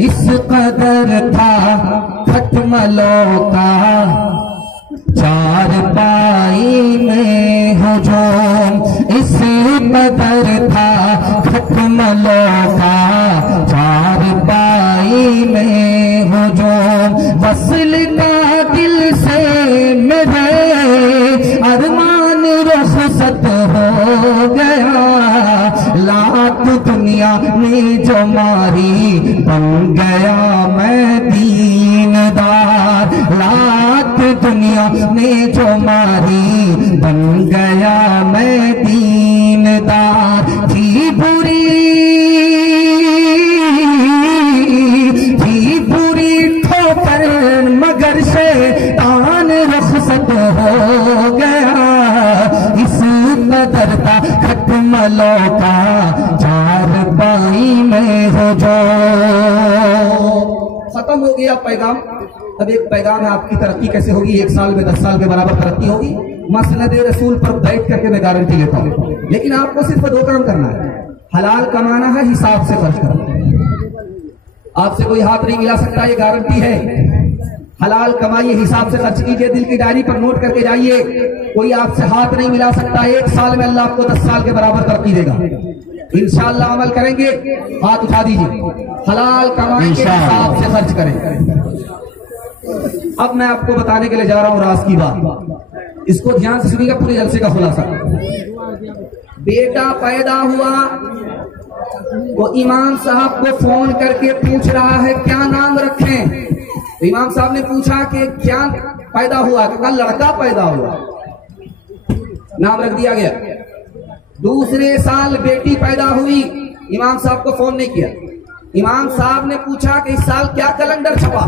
इस कदर था खटमलों का, चार पाई में हुजूम। इस कदर था खटमलों का, चार पाई में हुजूम। वस्ल का दिल से मेरे अरमान रुखसत हो गया, लाख दुनिया में जो मारी बन गया मैं दीनदार। लाख दुनिया में जो मारी बन गया मैं दीनदार। थी बुरी ठोकर मगर शैतान रुखसत हो गया। इस कदर था खटमलों का, चार पाई में हो जो। खत्म हो गया पैगाम। अब एक पैगाम है, आपकी तरक्की कैसे होगी, 1 साल में 10 साल के बराबर तरक्की होगी। मसनद रसूल पर बैठ करके मैं गारंटी लेता हूँ। लेकिन आपको सिर्फ 2 काम करना है, हलाल कमाना है, हिसाब से खर्च करना है। आपसे कोई हाथ नहीं मिला सकता, ये गारंटी है। हलाल कमाइए, हिसाब से खर्च कीजिए, दिल की डायरी पर नोट करके जाइए। कोई आपसे हाथ नहीं मिला सकता। 1 साल में अल्लाह आपको 10 साल के बराबर तरक्की देगा। इंशाअल्लाह अमल करेंगे। हाथ उठा दीजिए, हलाल कमाएंगे, हिसाब से खर्च करें। अब मैं आपको बताने के लिए जा रहा हूं राज की बात। इसको ध्यान से सुनिएगा, पूरे जलसे का खुलासा। बेटा पैदा हुआ, वो इमाम साहब को फोन करके पूछ रहा है क्या नाम रखें। तो इमाम साहब ने पूछा कि क्या पैदा हुआ, तो कल लड़का पैदा हुआ, नाम रख दिया गया। दूसरे साल बेटी पैदा हुई, इमाम साहब को फोन नहीं किया। इमाम साहब ने पूछा कि इस साल क्या कैलेंडर छपा,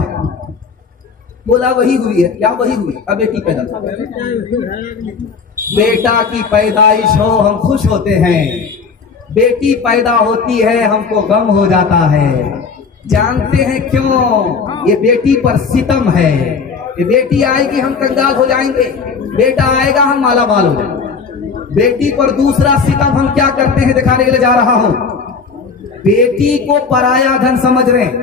बोला वही हुई है। क्या वही हुई? अब बेटी पैदा। बेटा की पैदाइश हो हम खुश होते हैं, बेटी पैदा होती है हमको गम हो जाता है। जानते हैं क्यों? ये बेटी पर सितम है। ये बेटी आएगी हम कंगाल हो जाएंगे, बेटा आएगा हम माला माल हो जाएंगे। बेटी पर दूसरा सितम हम क्या करते हैं दिखाने के लिए जा रहा हूं। बेटी को पराया धन समझ रहे हैं,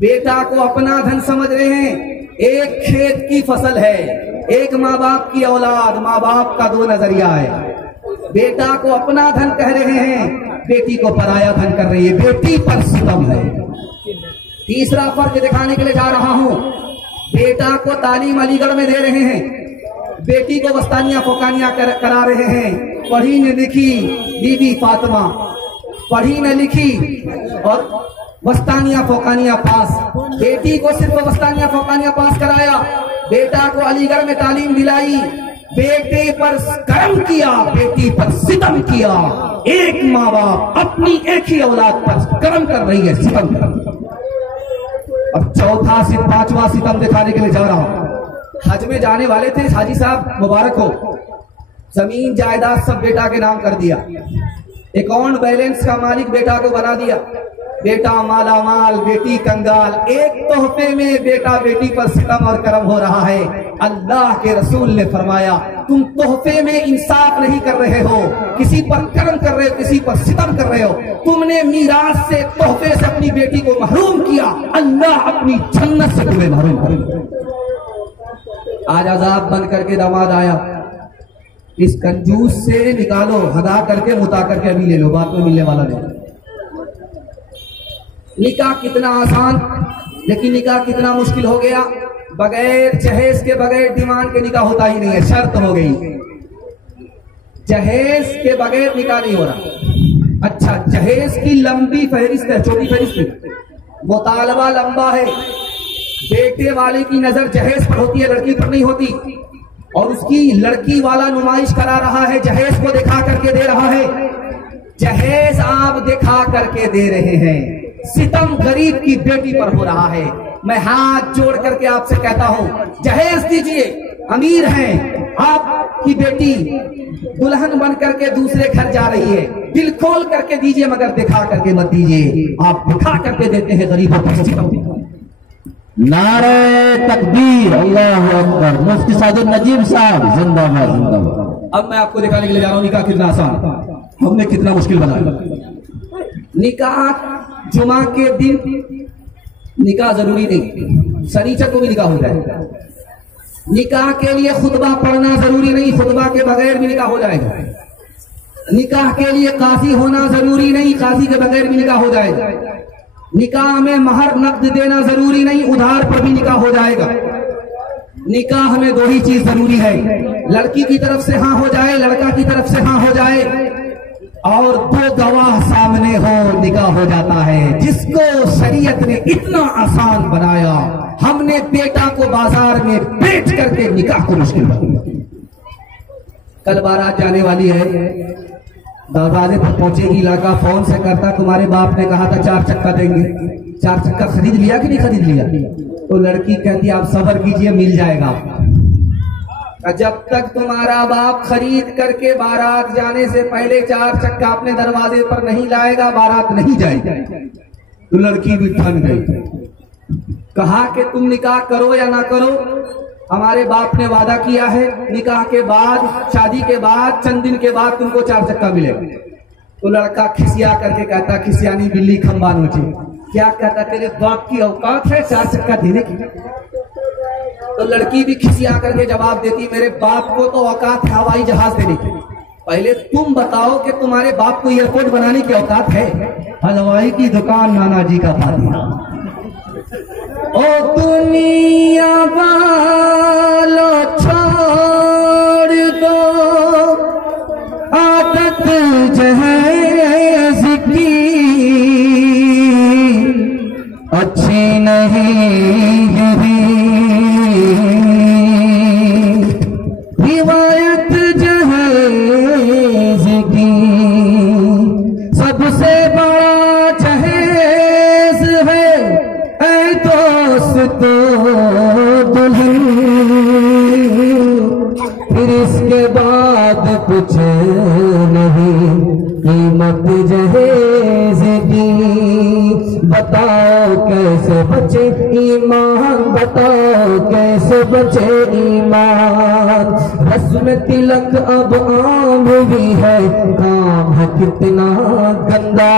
बेटा को अपना धन समझ रहे हैं। एक खेत की फसल है, एक माँ बाप की औलाद, माँ बाप का 2 नजरिया है। बेटा को अपना धन कह रहे हैं, बेटी को पराया धन कर रही है। बेटी पर सितम है। तीसरा फर्क दिखाने के लिए जा रहा हूं। बेटा को तालीम अलीगढ़ में दे रहे हैं, बेटी को वस्तानिया फोकानिया करा रहे हैं। पढ़ी न लिखी बीबी फातिमा, पढ़ी न लिखी और वस्तानिया फोकानिया पास। बेटी को सिर्फ वस्तानिया फोकानिया पास कराया, बेटा को अलीगढ़ में तालीम दिलाई। बेटे पर कर्म किया, बेटी पर सितम किया। एक माँ बाप अपनी एक ही औलाद पर कर्म कर रही है, सितम कर रही है। अब चौथा से 5वां सितम दिखाने के लिए जा रहा हूं। हज में जाने वाले थे हाजी साहब, मुबारक हो, जमीन जायदाद सब बेटा के नाम कर दिया। अकाउंट बैलेंस का मालिक बेटा को बना दिया। बेटा माला माल, बेटी कंगाल। एक तोहफे में बेटा बेटी पर सितम और करम हो रहा है। अल्लाह के रसूल ने फरमाया तुम तोहफे में इंसाफ नहीं कर रहे हो, किसी पर करम कर रहे हो, किसी पर सितम कर रहे हो। तुमने मीरास से, तोहफे से अपनी बेटी को महरूम किया, अल्लाह अपनी जन्नत से तुम्हें महरूम करेगा। आज अजाब बन करके दामाद आया, इस कंजूस से निकालो, हदा करके मुता करके अभी ले लो, बाद में मिलने वाला नहीं। निकाह कितना आसान, लेकिन निकाह कितना मुश्किल हो गया। बगैर जहेज के, बगैर डिमांड के निकाह होता ही नहीं है, शर्त हो गई। जहेज के बगैर निकाह नहीं हो रहा। अच्छा, जहेज की लंबी फहरिस्त है, छोटी फहरिस्त है, मुतालबा लंबा है। बेटे वाले की नजर जहेज पर होती है, लड़की पर नहीं होती। और उसकी लड़की वाला नुमाइश करा रहा है, जहेज को दिखा करके दे रहा है। जहेज आप दिखा करके दे रहे हैं, सितम गरीब की बेटी पर हो रहा है। मैं हाथ जोड़ करके आपसे कहता हूं, जहेज दीजिए। अमीर हैं, आपकी बेटी दुल्हन बन करके दूसरे घर जा रही है, दिल खोल करके दीजिए, मगर दिखा करके मत दीजिए। आप दिखा करके देते हैं गरीबों पर सितम। नारे तकबीर, अल्लाहु अकबर। मुफ्ती साजिद नजीब साहब जिंदाबाद, जिंदाबाद। अब मैं आपको दिखाने के लिए जा रहा हूं निकाह कितना आसान, हमने कितना मुश्किल बनाया। निकाह जुमा के दिन निकाह जरूरी नहीं, शनीचर को भी निकाह हो जाएगा। निकाह के लिए खुतबा पढ़ना जरूरी नहीं, खुतबा के बगैर भी निकाह हो जाएगा। निकाह के लिए काजी होना जरूरी नहीं, काजी के बगैर भी निकाह हो जाएगा। निकाह में महर नकद देना जरूरी नहीं, उधार पर भी निकाह हो जाएगा। निकाह में दो ही चीज जरूरी है, लड़की की तरफ से हाँ हो जाए, लड़का की तरफ से हाँ हो जाए, और दो गवाह सामने हो, निकाह हो जाता है। जिसको शरीयत ने इतना आसान बनाया, हमने बेटा को बाजार में बेच करके निकाह को मुश्किल बना दिया। कल बारात जाने वाली है, दरवाजे पर पहुंचेगी, लड़का फोन से करता तुम्हारे बाप ने कहा था 4 चक्का देंगे, 4 चक्का खरीद लिया कि नहीं खरीद लिया? तो लड़की कहती आप सब्र कीजिए, मिल जाएगा। जब तक तुम्हारा बाप खरीद करके बारात जाने से पहले 4 चक्का अपने दरवाजे पर नहीं लाएगा, बारात नहीं जाएगी। तो लड़की भी ठन गई। कहा कि तुम निकाह करो या ना करो, हमारे बाप ने वादा किया है निकाह के बाद, शादी के बाद चंद दिन के बाद तुमको 4 चक्का मिलेगा। तो लड़का खिसिया करके कहता, खिसियानी बिल्ली खंबा नोचे, क्या कहता तेरे बाप की औकात है 4 चक्का देने की? तो लड़की भी खिसिया करके जवाब देती, मेरे बाप को तो औकात है हवाई जहाज देने की, पहले तुम बताओ कि तुम्हारे बाप को एयरपोर्ट बनाने की औकात है? हलवाई की दुकान नाना जी का फातिहा। ओ दुनिया वालों छोड़ दो आदत जहेज की, अच्छी नहीं है रिवायत जहेज की। सबसे बड़ा जहेज है ऐ दोस्त दुल्हन, फिर इसके बाद कुछ नहीं कीमत जहेज की। बताओ कैसे बचे ईमान, बताओ कैसे बचे ईमान। रस्म तिलक अब आम भी है, काम है कितना गंदा।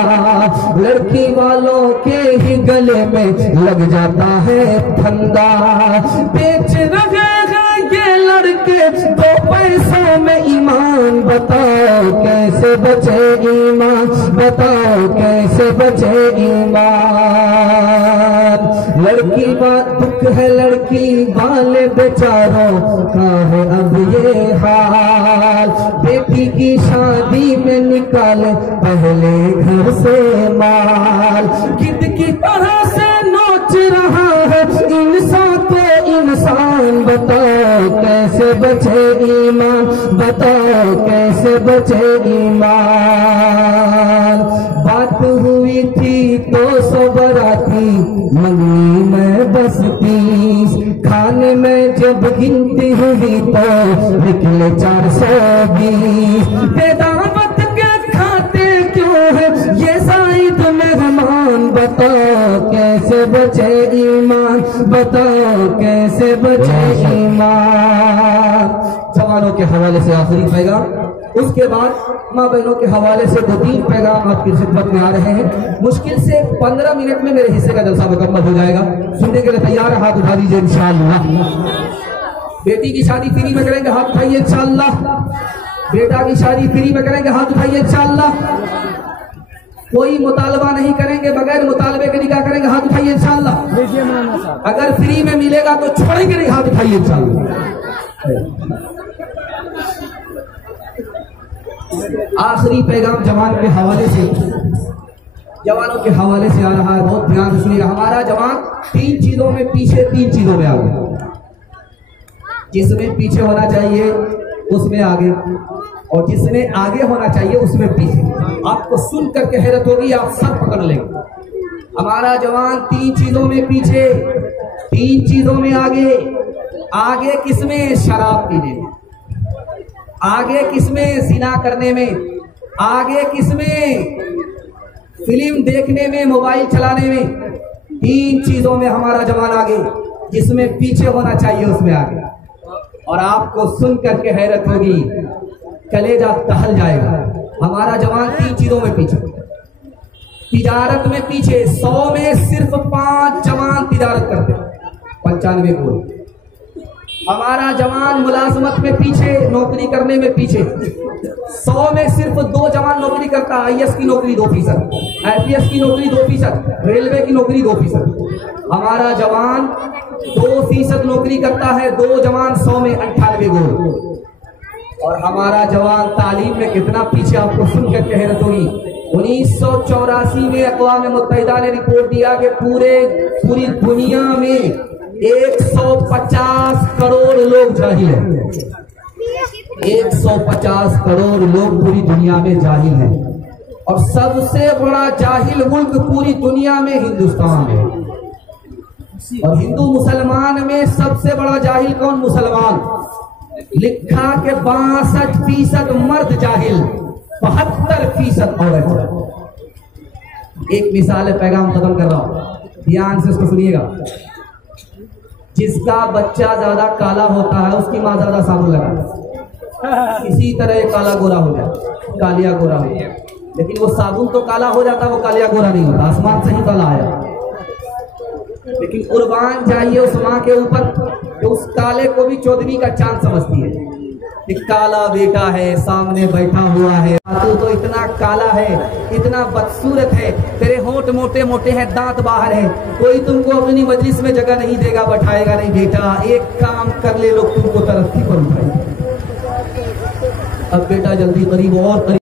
लड़की वालों के ही गले में लग जाता है फंदा। बेच रहे हैं ये लड़के 2 पैसों में ईमान, बताओ कैसे बचे ईमान, बताओ कैसे बचे ईमान। लड़की बात दुख है लड़की वाले बेचारों का है अब ये हाल। बेटी की शादी में निकाले पहले घर से माल, किद की तरह से नोच रहा है इंसान को इंसान। बताओ कैसे बचे ईमान, बताओ कैसे बचे ईमान। बात हुई थी तो 100 बराती, मंगनी में बस 30, खाने में जब गिनती हुई तो निकले 420। बेदावत के खाते क्यों है ये साइद मेहमान, बताओ कैसे बचे ईमान, बताओ कैसे बचे ईमान। जवानों के हवाले से आखिरी पैगाम, उसके बाद माँ बहनों के हवाले से 2-3 पैगाम आपकी खिदमत में आ रहे हैं। मुश्किल से 15 मिनट में मेरे हिस्से का जलसा मुकम्मल हो जाएगा। सुनने के लिए तैयार है? हाथ उठा दीजिए इंशाअल्लाह। बेटी की शादी फ्री में करेंगे, हाथ उठाइए इंशाअल्लाह। बेटा की शादी फ्री में करेंगे, हाथ उठाइए इंशाअल्लाह। कोई मुतालबा नहीं करेंगे, बगैर मुतालबे के निकाह करेंगे, हाथ उठाइए इंशाअल्लाह। अगर फ्री में मिलेगा तो छोड़ेंगे नहीं, हाथ उठाइए इंशाअल्लाह। आखिरी पैगाम जवान के हवाले से, जवानों के हवाले से आ रहा है, बहुत ध्यान से सुनिएगा। हमारा जवान 3 चीजों में पीछे, 3 चीजों में आगे। जिसमें पीछे होना चाहिए उसमें आगे, और जिसमें आगे होना चाहिए उसमें पीछे। आपको सुन करके हैरत होगी, आप सब पकड़ लेंगे। हमारा जवान 3 चीजों में पीछे, 3 चीजों में आगे। आगे किसमें? शराब पीने में। आगे किसमें? जिना करने में। आगे किसमें? फिल्म देखने में, मोबाइल चलाने में। 3 चीजों में हमारा जवान आगे, जिसमें पीछे होना चाहिए उसमें आगे। और आपको सुन करके हैरत होगी, कलेजा दहल जाएगा। हमारा जवान 3 चीजों में पीछे। तिजारत में पीछे, 100 में सिर्फ 5 जवान तिजारत करते हैं, 95 करोड़। हमारा जवान मुलाजमत में पीछे, नौकरी करने में पीछे। 100 में सिर्फ 2 जवान नौकरी करता है। IAS की नौकरी 2%, IPS की नौकरी 2%, रेलवे की नौकरी 2%। हमारा जवान 2% नौकरी करता है। 2 जवान 100 में 98 करोड़। और हमारा जवान तालीम में कितना पीछे, आपको सुनकर हैरत होगी। 1984 में अक़वाम मुत्तहिदा ने रिपोर्ट दिया कि पूरी दुनिया में 150 करोड़ लोग जाहिल हैं। 150 करोड़ लोग पूरी दुनिया में जाहिल हैं। और सबसे बड़ा जाहिल मुल्क पूरी दुनिया में हिंदुस्तान है। और हिंदू मुसलमान में सबसे बड़ा जाहिल कौन? मुसलमान। लिखा के 62% मर्द जाहिल, 72% औरत। एक मिसाल है, पैगाम खत्म कर रहा हूं, ध्यान से इसको सुनिएगा। जिसका बच्चा ज्यादा काला होता है उसकी मां ज्यादा साबुन लगाती, इसी तरह काला गोरा हो जाए, कालिया गोरा हो जाए। लेकिन वो साबुन तो काला हो जाता, वो कालिया गोरा नहीं होता। आसमान से ही काला आया। लेकिन कुर्बान जाइए उस माँ के ऊपर तो उस काले को भी चौधरी का चांद समझती है। एक काला बेटा है, सामने बैठा हुआ है, तू तो इतना काला है, इतना बदसूरत है, तेरे होंठ मोटे मोटे हैं, दांत बाहर है, कोई तुमको अपनी मजलिस में जगह नहीं देगा, बैठाएगा नहीं। बेटा एक काम कर ले, लोग तुमको तरक्की पर उठाएंगे। अब बेटा जल्दी करीब और करीब